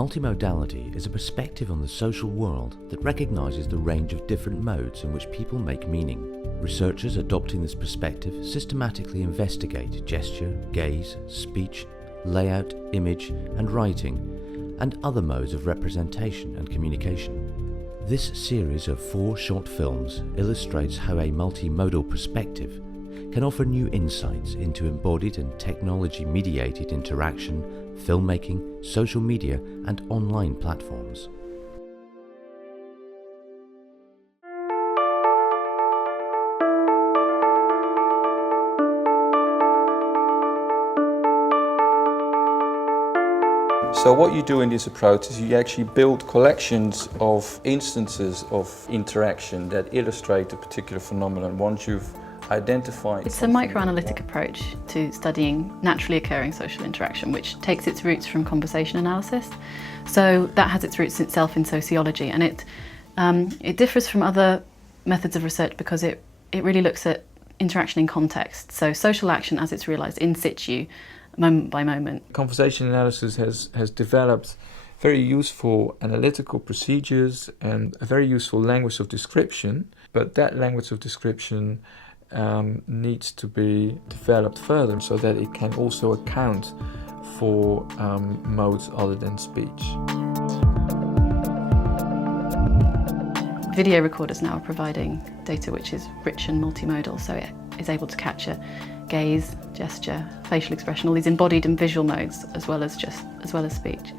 Multimodality is a perspective on the social world that recognises the range of different modes in which people make meaning. Researchers adopting this perspective systematically investigate gesture, gaze, speech, layout, image and writing, and other modes of representation and communication. This series of 4 short films illustrates how a multimodal perspective can offer new insights into embodied and technology-mediated interaction, filmmaking, social media and online platforms. So what you do in this approach is you actually build collections of instances of interaction that illustrate a particular phenomenon once you've identified. It's a microanalytic approach to studying naturally occurring social interaction, which takes its roots from conversation analysis. So that has its roots itself in sociology, and it differs from other methods of research because it really looks at interaction in context. So social action as it's realised in situ, moment by moment. Conversation analysis has developed very useful analytical procedures and a very useful language of description, but that language of description needs to be developed further so that it can also account for modes other than speech. Video recorders now are providing data which is rich and multimodal, so it is able to capture gaze, gesture, facial expression, all these embodied and visual modes as well as speech.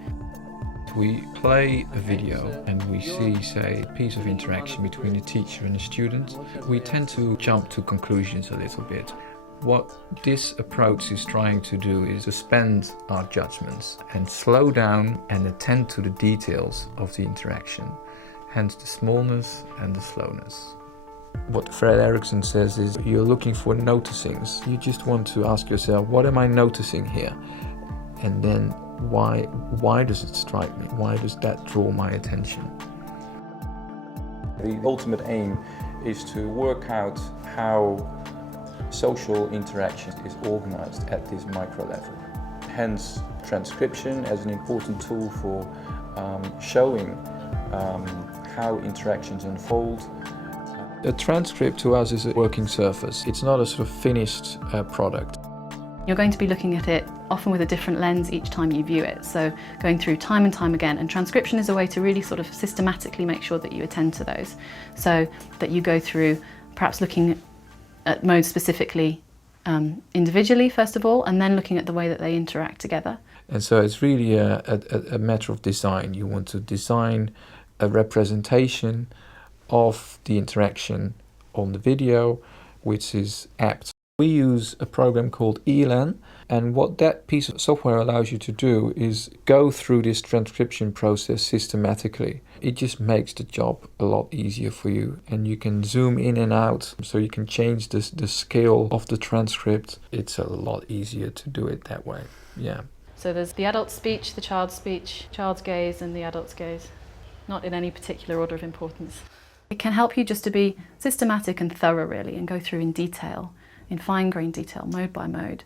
We play a video and we see, say, a piece of interaction between a teacher and a student. We tend to jump to conclusions a little bit. What this approach is trying to do is suspend our judgments and slow down and attend to the details of the interaction, hence the smallness and the slowness. What Fred Erickson says is you're looking for noticings. You just want to ask yourself, what am I noticing here? And then why does it strike me? Why does that draw my attention? The ultimate aim is to work out how social interaction is organized at this micro level. Hence, transcription as an important tool for showing how interactions unfold. A transcript to us is a working surface. It's not a sort of finished product. You're going to be looking at it often with a different lens each time you view it, so going through time and time again, and transcription is a way to really sort of systematically make sure that you attend to those, so that you go through perhaps looking at modes specifically individually first of all, and then looking at the way that they interact together. And so it's really a matter of design. You want to design a representation of the interaction on the video which is apt. We use a program called ELAN, and what that piece of software allows you to do is go through this transcription process systematically. It just makes the job a lot easier for you, and you can zoom in and out, so you can change the scale of the transcript. It's a lot easier to do it that way, yeah. So there's the adult speech, the child's gaze and the adult's gaze, not in any particular order of importance. It can help you just to be systematic and thorough really, and go through in detail, in fine-grained detail, mode by mode,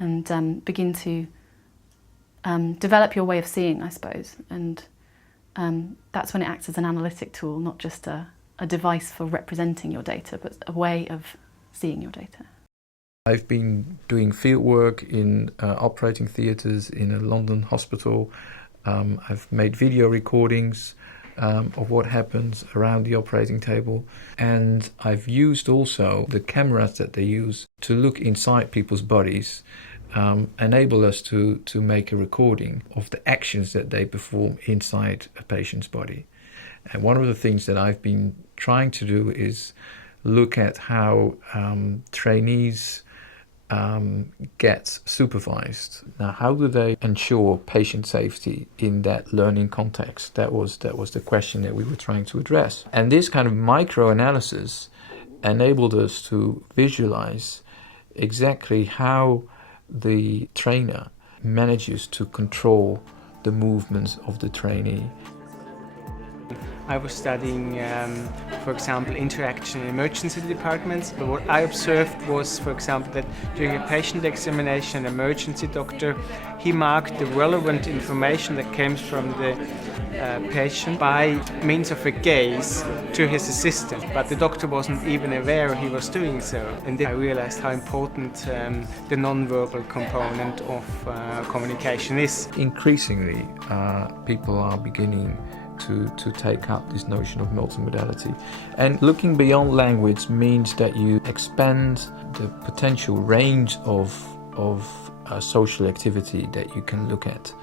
and begin to develop your way of seeing, I suppose. And that's when it acts as an analytic tool, not just a device for representing your data, but a way of seeing your data. I've been doing field work in operating theatres in a London hospital. I've made video recordings of what happens around the operating table, and I've used also the cameras that they use to look inside people's bodies, enable us to make a recording of the actions that they perform inside a patient's body. And one of the things that I've been trying to do is look at how trainees get supervised. Now, how do they ensure patient safety in that learning context? That was the question that we were trying to address. And this kind of micro-analysis enabled us to visualize exactly how the trainer manages to control the movements of the trainee. I was studying, for example, interaction in emergency departments. But what I observed was, for example, that during a patient examination, an emergency doctor, he marked the relevant information that came from the patient by means of a gaze to his assistant. But the doctor wasn't even aware he was doing so. And then I realized how important the non-verbal component of communication is. Increasingly, people are beginning to take up this notion of multimodality. And looking beyond language means that you expand the potential range of social activity that you can look at.